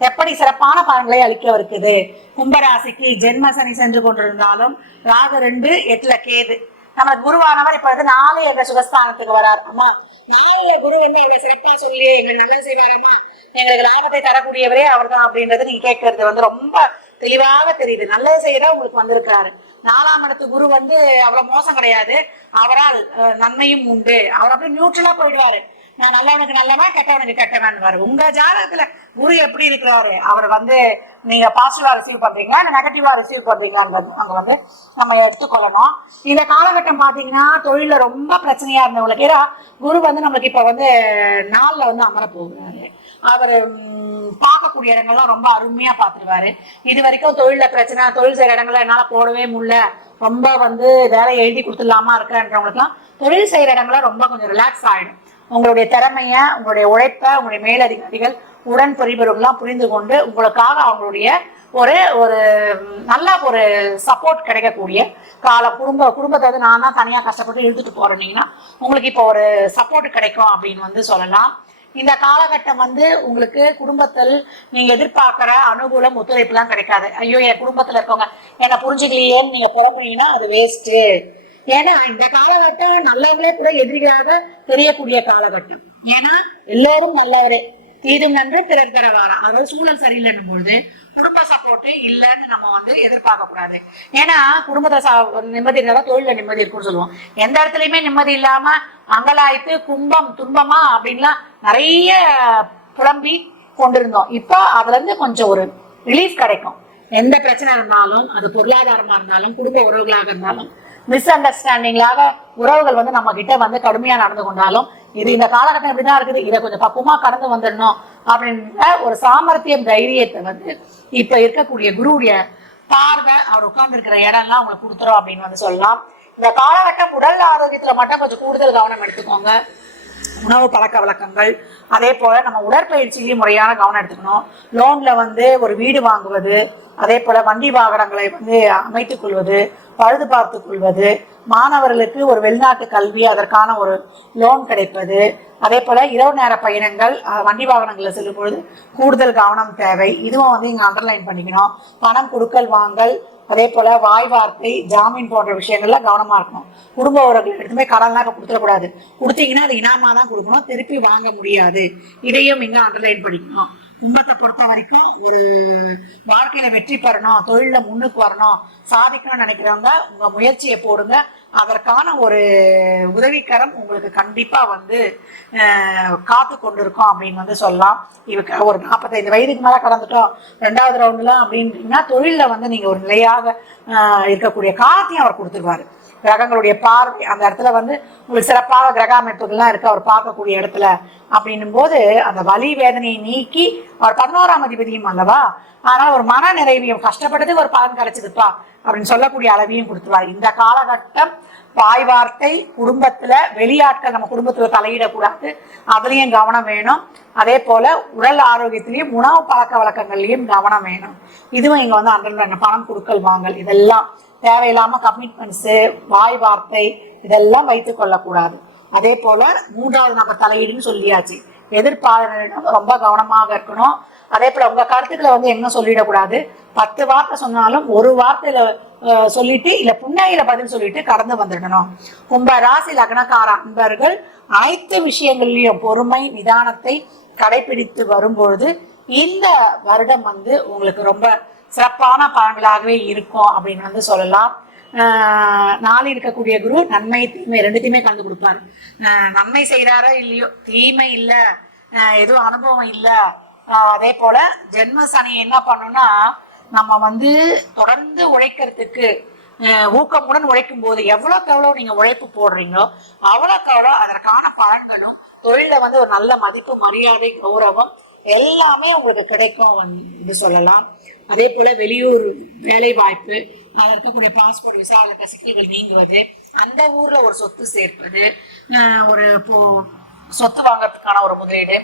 எப்படி சிறப்பான பலன்களை அளிக்கவிருக்குது கும்பராசிக்கு ஜென்ம சனி சென்று கொண்டிருந்தாலும் ராகு ரெண்டு எட்டுல கேது. நம்ம குருவானவர் இப்ப வந்து நாலு என்ற சுகஸ்தானத்துக்கு வரார். அம்மா நாலுல குரு வந்து அவ்வளவு சிறப்பா சொல்லி எங்களுக்கு நல்லது செய்வாரம்மா. எங்களுக்கு லாபத்தை தரக்கூடியவரே அவர்தான் அப்படின்றது நீங்க கேட்கறது வந்து ரொம்ப தெளிவாக தெரியுது. நல்லது செய்யறா உங்களுக்கு வந்திருக்காரு நாலாம் இடத்து குரு வந்து அவ்வளவு மோசம் கிடையாது. அவரால் அஹ், நன்மையும் உண்டு. அவர் அப்படியே நியூட்ரலா போயிடுவாரு. நான் நல்லவனுக்கு நல்லவன் கெட்டவனுக்கு கெட்டவன் உங்க ஜாதகத்துல குரு எப்படி இருக்கிறாரு? அவர் வந்து நீங்க பாசிட்டிவா ரிசீவ் பண்றீங்களா? இல்ல நெகட்டிவா ரிசீவ் பண்றீங்களான்றது அங்க வந்து நம்ம எடுத்துக்கொள்ளணும். இந்த காலகட்டம் பாத்தீங்கன்னா தொழில ரொம்ப பிரச்சனையா இருந்தவங்களுக்கு ஏன்னா குரு வந்து நம்மளுக்கு இப்ப வந்து நாள்ல வந்து அமர போகிறாரு. அவர் பார்க்கக்கூடிய இடங்கள்லாம் ரொம்ப அருமையா பார்த்துருவாரு. இது வரைக்கும் தொழில பிரச்சனை தொழில் செய்யற இடங்கள்ல என்னால போடவே முடியல. ரொம்ப வந்து வேலை எழுதி கொடுத்துடலாமா இருக்கன்றவங்களுக்குலாம் தொழில் செய்யற இடங்கள்லாம் ரொம்ப கொஞ்சம் ரிலாக்ஸ் ஆயிடும். உங்களுடைய திறமைய உங்களுடைய உழைப்ப உங்களுடைய மேலதிகாரிகள் உடன் புரிபவர்கள்லாம் புரிந்து கொண்டு உங்களுக்காக அவங்களுடைய ஒரு ஒரு நல்ல ஒரு சப்போர்ட் கிடைக்கக்கூடிய கால குடும்ப குடும்பத்தை வந்து நான் தான் தனியாக கஷ்டப்பட்டு இழுத்துட்டு போறேன்னீங்கன்னா உங்களுக்கு இப்போ ஒரு சப்போர்ட் கிடைக்கும் அப்படின்னு வந்து சொல்லலாம். இந்த காலகட்டம் வந்து உங்களுக்கு குடும்பத்தில் நீங்க எதிர்பார்க்கிற அனுகூலம் ஒத்துழைப்புலாம் கிடைக்காது. ஐயோ என் குடும்பத்துல இருக்கவங்க என்னை புரிஞ்சுக்கலையேன்னு நீங்க புறம்புனீங்கன்னா அது வேஸ்ட்டு ஏன்னா இந்த காலகட்டம் நல்லவங்களே கூட எதிரிகளாக தெரியக்கூடிய காலகட்டம். ஏன்னா எல்லாரும் நல்லவரே. தீதும் நன்று பிறர் வாரம் அதாவது சூழல் சரியில்லைன்னும் பொழுது குடும்ப சப்போர்ட் இல்லைன்னு நம்ம வந்து எதிர்பார்க்க கூடாது. ஏன்னா குடும்பத்தை சா- நிம்மதி இருந்தா தொழில நிம்மதி இருக்கும்னு சொல்லுவோம். எந்த இடத்துலயுமே நிம்மதி இல்லாம அங்கலாய்த்து கும்பம் துன்பமா அப்படின்லாம் நிறைய புலம்பி கொண்டிருந்தோம். இப்போ அதுல இருந்து கொஞ்சம் ஒரு ரிலீஃப் கிடைக்கும். எந்த பிரச்சனை இருந்தாலும் அது பொருளாதாரமா இருந்தாலும் குடும்ப உறவுகளாக இருந்தாலும் மிஸ் அண்டர்ஸ்டாண்டிங்காக உறவுகள் வந்து நம்ம கிட்ட வந்து கடுமையா நடந்து கொண்டாலும் இது இந்த காலகட்டம் இப்படிதான் இருக்குது? இதை கொஞ்சம் பக்குவமா கடந்து வந்துடணும் அப்படின்ற ஒரு சாமர்த்தியம் தைரியத்தை வந்து இப்ப இருக்கக்கூடிய குருவுடைய பார்வை அவர் உட்கார்ந்து இருக்கிற இடம்லாம் அவங்களுக்கு கொடுத்துரும் அப்படின்னு வந்து சொல்லலாம். இந்த காலகட்டம் உடல் ஆரோக்கியத்துல மட்டும் கொஞ்சம் கூடுதல் கவனம் எடுத்துக்கோங்க. உணவு பழக்க வழக்கங்கள் அதே போல நம்ம உடற்பயிற்சியிலையும் முறையான கவனம் எடுத்துக்கணும். லோன்ல வந்து ஒரு வீடு வாங்குவது அதே போல வண்டி வாகனங்களை வந்து அமைத்துக் கொள்வது பழுது பார்த்துக் கொள்வது மாணவர்களுக்கு ஒரு வெளிநாட்டு கல்வி அதற்கான ஒரு லோன் கிடைப்பது. அதே போல் இரவு நேர பயணங்கள் வண்டி வாகனங்களில் செல்லும் பொழுது கூடுதல் கவனம் தேவை. இதுவும் வந்து இங்கே அண்டர்லைன் பண்ணிக்கணும். பணம் கொடுக்கல் வாங்கல் அதே போல் வாய் வார்த்தை ஜாமீன் போன்ற விஷயங்கள்ல கவனமாக இருக்கணும். குடும்ப உறவுகள் எடுத்துமே கடன்லாம் கொடுத்துடக்கூடாது. கொடுத்தீங்கன்னா அது இனாமா தான் கொடுக்கணும். திருப்பி வாங்க முடியாது. இதையும் இங்கே அண்டர்லைன் பண்ணிக்கணும். கும்பத்தை பொறுத்த வரைக்கும் ஒரு வாழ்க்கையில வெற்றி பெறணும் தொழில முன்னுக்கு வரணும் சாதிக்கணும்னு நினைக்கிறவங்க உங்க முயற்சியை போடுங்க. அதற்கான ஒரு உதவிக்கரம் உங்களுக்கு கண்டிப்பா வந்து காத்து கொண்டிருக்கும் அப்படின்னு வந்து சொல்லலாம். இவக்கு ஒரு நாற்பத்தைந்து வயதுக்கு மேல கடந்துட்டோம். ரெண்டாவது ரவுண்ட்ல அப்படின்றீங்கன்னா தொழில வந்து நீங்க ஒரு நிலையாக இருக்கக்கூடிய காலத்தையும் அவர் கொடுத்துருவாரு. கிரகங்களுடைய பார்வை. அந்த இடத்துல வந்து உங்களுக்கு சிறப்பாக கிரக அமைப்புகள்லாம் இருக்கு. அவர் பார்க்கக்கூடிய இடத்துல அப்படின்னும் போது அந்த வலி வேதனையை நீக்கி அவர் பதினோராம் அதிபதியும் அல்லவா? அதனால ஒரு மன நிறைவையும் கஷ்டப்பட்டது ஒரு பலன் கிடைச்சதுப்பா அப்படின்னு சொல்லக்கூடிய அளவையும் கொடுத்துருவார். இந்த காலகட்டம் வாய் வார்த்தை குடும்பத்துல வெளியாட்கள் நம்ம குடும்பத்துல தலையிடக்கூடாது. அதுலயும் கவனம் வேணும். அதே போல உடல் ஆரோக்கியத்திலையும் உணவு பழக்க வழக்கங்கள்லயும் கவனம் வேணும். இதுவும் இங்க வந்து அன்றன் பணம் கொடுக்கல் வாங்கல் இதெல்லாம் தேவையில்லாம கமிட்மெண்ட்ஸு வாய் வார்த்தை இதெல்லாம் வைத்துக் கொள்ளக்கூடாது. அதே போல மூன்றாவது நபர் தலையீடுன்னு சொல்லியாச்சு. எதிர்ப்பாளரிடம் ரொம்ப கவனமாக இருக்கணும். அதே போல உங்க கருத்துக்களை வந்து எங்க சொல்லிடக்கூடாது. பத்து வார்த்தை சொன்னாலும் ஒரு வார்த்தையில சொல்லிட்டு இல்ல புன்னகையில பதில் சொல்லிட்டு கடந்து வந்துடணும். கும்ப ராசி லக்னக்கார அன்பர்கள் அனைத்து விஷயங்கள்லயும் பொறுமை நிதானத்தை கடைபிடித்து வரும்பொழுது இந்த வருடம் வந்து உங்களுக்கு ரொம்ப சிறப்பான பலன்களாகவே இருக்கும் அப்படின்னு வந்து சொல்லலாம். ஆஹ் நாளை இருக்கக்கூடிய குரு நன்மை தீமை ரெண்டுத்தையுமே கலந்து கொடுப்பாரு. நன்மை செய்கிறாரோ இல்லையோ? தீமை இல்லை. எதுவும் அனுபவம் இல்ல. அதே போல ஜென்ம சனி என்ன பண்ணும்னா நம்ம வந்து தொடர்ந்து உழைக்கிறதுக்கு அஹ் ஊக்கமுடன் உழைக்கும் போது எவ்வளவுக்கு எவ்வளவு நீங்க உழைப்பு போடுறீங்களோ அவ்வளவுக்கு அவ்வளவு அதற்கான பலன்களும் தொழில வந்து ஒரு நல்ல மதிப்பு மரியாதை கௌரவம் எல்லாமே உங்களுக்கு கிடைக்கும் வந்து சொல்லலாம். அதே போல வெளியூர் வேலை வாய்ப்பு அதில் இருக்கக்கூடிய பாஸ்போர்ட் விசாவில் இருக்க சிக்கல்கள் நீங்குவது அந்த ஊர்ல ஒரு சொத்து சேர்ப்பது ஒரு இப்போ சொத்து வாங்குறதுக்கான ஒரு முதலீடு.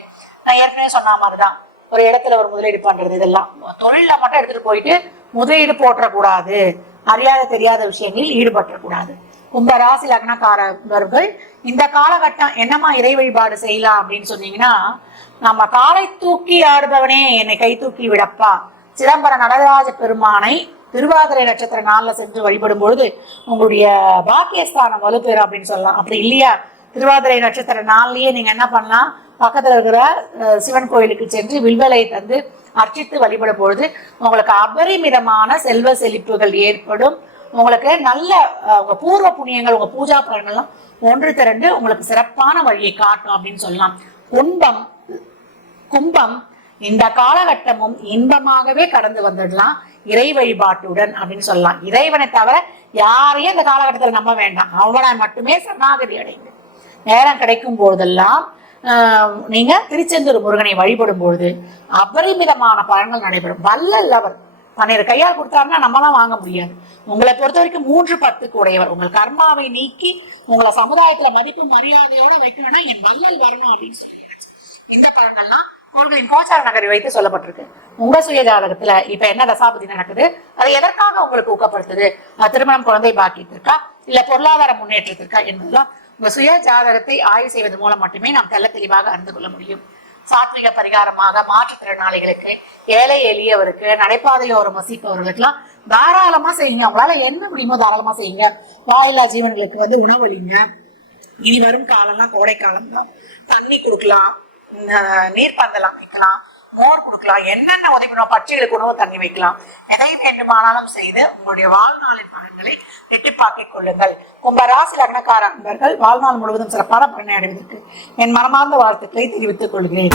நான் ஏற்கனவே சொன்ன மாதிரிதான் ஒரு இடத்துல ஒரு முதலீடு பண்றது இதெல்லாம். தொழில மட்டும் எடுத்துட்டு போயிட்டு முதலீடு போட்டக்கூடாது அறியாத தெரியாத விஷயங்களில் ஈடுபட்டக்கூடாது. கும்ப ராசி லக்னக்காரர்கள் இந்த காலகட்டம் என்னமா இறை வழிபாடு செய்யலாம் அப்படின்னு சொன்னீங்கன்னா நம்ம காலை தூக்கி ஆடுபவனே என்னை கை தூக்கி விடப்பா. சிதம்பர நடராஜ பெருமானை திருவாதிரை நட்சத்திர நாள்ல சென்று வழிபடும் பொழுது உங்களுடைய பாக்கியஸ்தானம் வலுப்பெறும் அப்படின்னு சொல்லலாம். அப்படி இல்லையா? திருவாதிரை நட்சத்திர நாள்லயே நீங்க என்ன பண்ணலாம்? பக்கத்துல இருக்கிற சிவன் கோயிலுக்கு சென்று வில்வலை தந்து அர்ச்சித்து வழிபடும் பொழுது உங்களுக்கு அபரிமிதமான செல்வ செழிப்புகள் ஏற்படும். உங்களுக்கு நல்ல உங்க பூர்வ புண்ணியங்கள் உங்க பூஜா பலன்கள்லாம் ஒன்று திரண்டு உங்களுக்கு சிறப்பான வழியை காட்டும் அப்படின்னு சொல்லலாம். கும்பம் கும்பம் இந்த காலகட்டமும் இன்பமாகவே கடந்து வந்துடலாம். இறை வழிபாட்டுடன் அப்படின்னு சொல்லலாம். இறைவனை தவிர யாரையும் இந்த காலகட்டத்தில் நம்ப வேண்டாம். அவனை மட்டுமே சரணாகதி அடைங்க நேரம் கிடைக்கும் போதெல்லாம் நீங்க திருச்செந்தூர் முருகனை வழிபடும் பொழுது அபரிமிதமான பலன்கள் நடைபெறும். வல்லல் அவர் பன்னிரு கையால் கொடுத்தாருன்னா நம்ம தான் வாங்க முடியாது. உங்களை பொறுத்த வரைக்கும் மூன்று பத்துக்கு உடையவர். உங்கள் கர்மாவை நீக்கி உங்களை சமுதாயத்துல மதிப்பு மரியாதையோட வைக்கணும்னா என் வல்லல் வரணும் அப்படின்னு சொல்லி இந்த பழங்கள்லாம் அவர்களின் கோச்சார நகரை வைத்து சொல்லப்பட்டிருக்கு. உங்க சுய ஜாதகத்துல இப்ப என்ன தசாபதி நடக்குது? அது எதற்காக உங்களுக்கு ஊக்கப்படுத்துது? திருமணம் குழந்தை பாக்கியத்திற்கா இல்ல பொருளாதார முன்னேற்றத்திற்கா என்பதெல்லாம் உங்க சுய ஜாதகத்தை ஆய்வு செய்வது மூலம் மட்டுமே நாம் தெல்ல தெளிவாக அறிந்து கொள்ள முடியும். சாத்விக பரிகாரமாக மாற்றுத்திறனாளிகளுக்கு ஏழை எளியவருக்கு நடைபாதையோரம் வசிப்பவர்களுக்கெல்லாம் தாராளமா செய்யுங்க. அவங்களால என்ன முடியுமோ தாராளமா செய்யுங்க. வாயில்லா ஜீவன்களுக்கு வந்து உணவளிங்க இனி வரும் காலம்லாம் கோடை காலம் தான் தண்ணி கொடுக்கலாம். நீர்ப்பந்தல் அமைக்கலாம் மோர் கொடுக்கலாம் என்னென்ன உதவி பட்சிகளுக்கு உணவு தண்ணி வைக்கலாம். எதை வேண்டுமானாலும் செய்து உங்களுடைய வாழ்நாளின் பலன்களை எட்டிப்பாக்கிக் கொள்ளுங்கள். கும்பராசி லக்னக்கார அன்பர்கள் வாழ்நாள் முழுவதும் சிறப்பான பலனை அடைவதற்கு என் மனமார்ந்த வாழ்த்துக்களை தெரிவித்துக் கொள்கிறேன்.